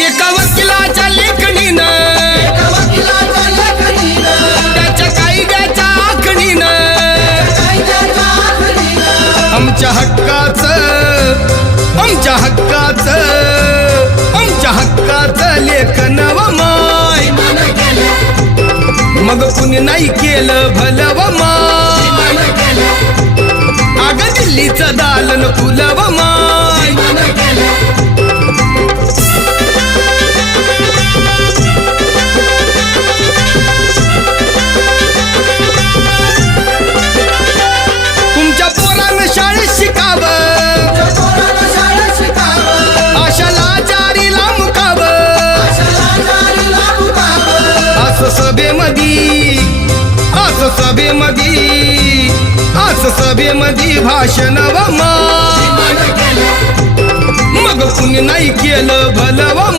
एका वकिलाच्या लेखणीनं त्याच्या कायद्याच्या आखणीनं आमच्या हक्काचं लेखन व माय मग कुणी नाही केलं भलं व माय अग दिल्लीचं दालन फुलं व माय तुमच्या पोरानं शाळेत शिकावं आशाला जारीला मुकावं असं सभेमध्ये भाषण व माय मग कुणी नाही केलं भलं व